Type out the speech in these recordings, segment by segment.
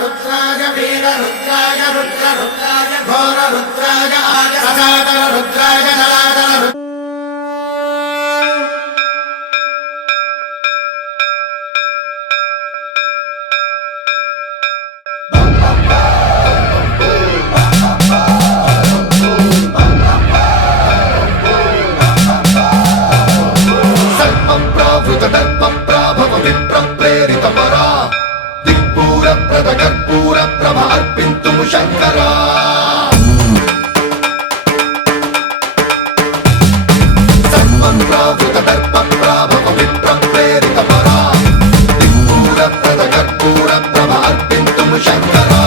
रुद्राय वीर रुद्राय रुद्र रुद्राय घोर रुद्राय सदातल रुद्राय जलातल शंकरा सर्वप्रावृत दर्प प्राभव विप्र प्रेरित परा दिक्पूर प्रद कर्पूर प्रभ अर्पिन्तुं शंकरा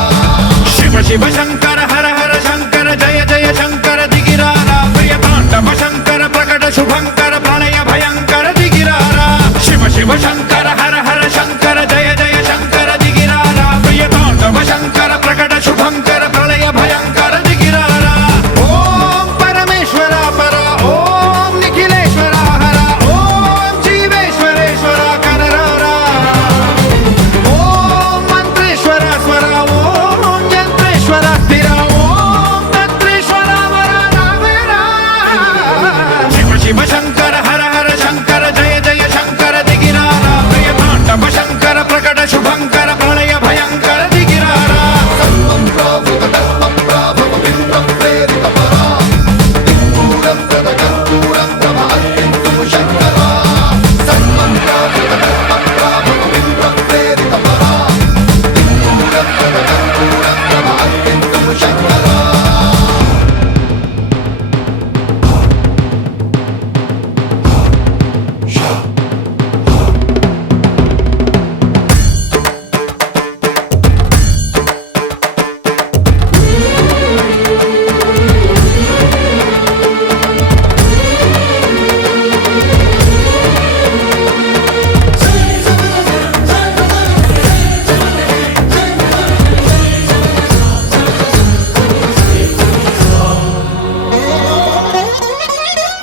शिव शिव शंकर हर हर शंकर जय जय शंकर दिगिरारा प्रिय तांडव शंकर प्रकट शुभंकर प्रणय भयंकर दिगिरारा शिव शिव शंकर हर हर शंकर जय जय शंकर दिगिरारा प्रिय तांडव शंकर प्रकट शुभंकर प्रणय भयंकर दिगिरारा ओम परमेश्वर पर ओम निखिलेश्वर हर ओम जीवेश्वरेश्वर कररारा ओम मंत्रेश्वर स्वर ओम यंत्रेश्वर स्थिर ओम तंत्रेश्वर वरदावेरा शिव शिव शंकर हर हर शंकर जय जय शंकर दिगिरारा प्रिय तांडव शंकर प्रकट शुभंकर प्रणय भयंकर दिगिरारा सर्वप्रावृत दर्प प्राभव विप्र प्रेरित परा दिक्पूर प्रद कर्पूर प्रभ अर्पिन्तुं शंकरा सर्वप्रावृत दर्प प्राभव विप्र प्रेरित परा दिक्पूर प्रद कर्पूर प्रभ अर्पिन्तुं शंकरा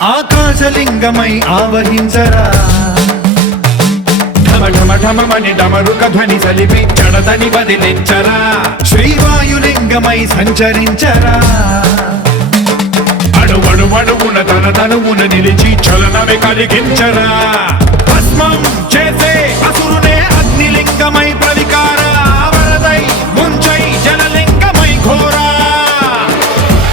ఆకాశలింగమై ఆవహించరా ఢమ ఢమ ఢమమని డమరుక ధ్వని సలిపి జడదని వదిలించరా శ్రీవాయులింగమై సంచరించరా అణువణువున తన తనువున నిలిచి చలనమే కలిగించరా భస్మం చేసే అసురునే అగ్నిలింగమై ప్రవికార వరదై ముంచై జలలింగమై ఘోరా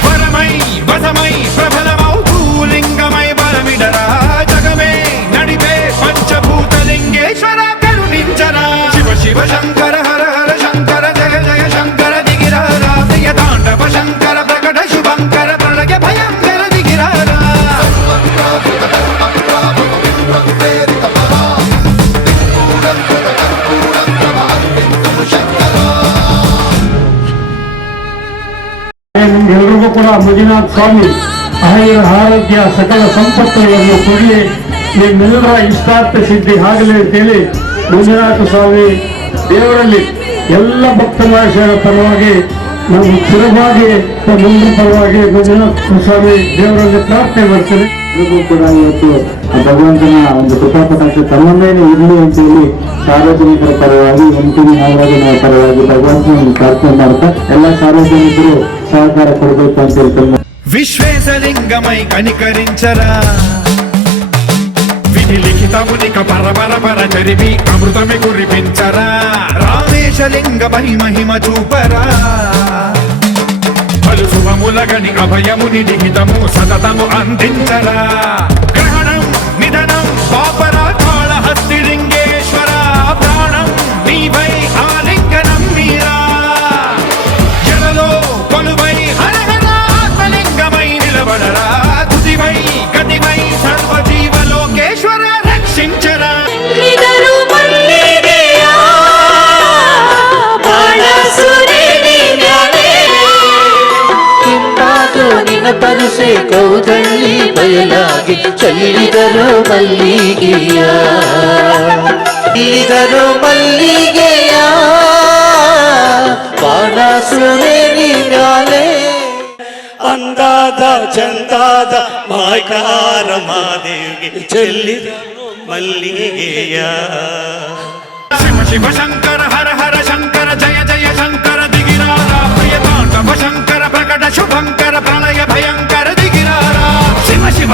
వరమై వసమై ప్రబలమౌ భూలింగమై బలమిడరా జగమే నడిపే పంచభూతలింగేశ్వర కరుణించరా శివ శివ శంకర హర హర శంకర జయ జయ శంకర దిగిరారా ప్రియ తాండవ శంకర ప్రకట శుభంకర ప్రణయ భయంకర దిగిరారా सर्वप्रावृत दर्प प्राभव विप्र प्रेरित परा दिक्पूर प्रद कर्पूर प्रभ अर्पिन्तुं शंकरा ಎಲ್ಲರಿಗೂ ಕೂಡ ಮಂಜುನಾಥ ಸ್ವಾಮಿ ಆರೋಗ್ಯ ಸಕಲ ಸಂಪತ್ತುಗಳನ್ನು ಕೊಡಲಿ, ನಿಮ್ಮೆಲ್ಲರ ಇಷ್ಟಾರ್ಥ ಸಿದ್ಧಿ ಆಗಲಿ ಅಂತೇಳಿ ಮಂಜುನಾಥ ಸ್ವಾಮಿ ದೇವರಲ್ಲಿ ಎಲ್ಲ ಭಕ್ತ ಮಹೇಶ್ವರ ಪರವಾಗಿ ನಾವು ಸ್ಥಿರವಾಗಿ ಮುಂದಿನ ಪರವಾಗಿ ಮಂಜುನಾಥ ಸ್ವಾಮಿ ದೇವರಲ್ಲಿ ಪ್ರಾರ್ಥನೆ ಮಾಡ್ತೇನೆ. ಎಲ್ಲರಿಗೂ ಕೂಡ ಇವತ್ತು ಭಗವಂತನ ಒಂದು ಕೃಪಾಕಟಾಕ್ಷ ತಮ್ಮನ್ನೇನೆ ಇರಲಿ ಅಂತೇಳಿ ಸಾರ್ವಜನಿಕರ ಪರವಾಗಿ ಎಂಟಿವಿ ನಾಗರಾಜನ ಪರವಾಗಿ ಭಗವಂತನ ಪ್ರಾರ್ಥನೆ ಮಾಡ್ತಾ ಎಲ್ಲ ಸಾರ್ವಜನಿಕರು ಸಹಕಾರ ಕೊಡಬೇಕು ಅಂತ ಹೇಳ್ತಾರೆ. విశ్వేశలింగమై కనికరించరా విధి లిఖితమునిక పరపర చరివి అమృతమి కురిపించరా రామేశలింగమై మహిమ చూపరా పలు శుభములగని అభయముని లిఖితము సతతము అందించరా గ్రహణం నిధనం పాపరా కాళహస్తి లింగేశ్వర ప్రాణం నీవై ఆలింగనం మీరా జలలో కొలువై హర హర ఆత్మలింగమై నిలబడరా తుదివై గతివై సర్వజీవలోకేశ్వర రక్షించరా ತನುಸೆ ಕೌದಳ್ಳಿ ಬಯಲಾಗಿ ಚೆಲ್ಲಿದರು ಮಲ್ಲಿಗೆಯ ಇಳಿದರು ಮಲ್ಲಿಗೆಯ ಬಾಣಸುರೆ ನೀನಾಲೆ ಅಂದಾದ ಚಂದಾದ ಮಾಯ್ಕಾರ ಮಾದೇವಿಗೆ ಚೆಲ್ಲಿದರು ಮಲ್ಲಿಗೆಯ ಶಿವ ಶಿವ ಶಂಕರ ಹರ ಹರ ಶಂಕರ ಜಯ ಜಯ ಶಂಕರ ಶುಭಂಕರ ಪ್ರಳಯ ಭಯಂಕರ ದಿಗಿರಾರ ಶಿವ ಶಿವ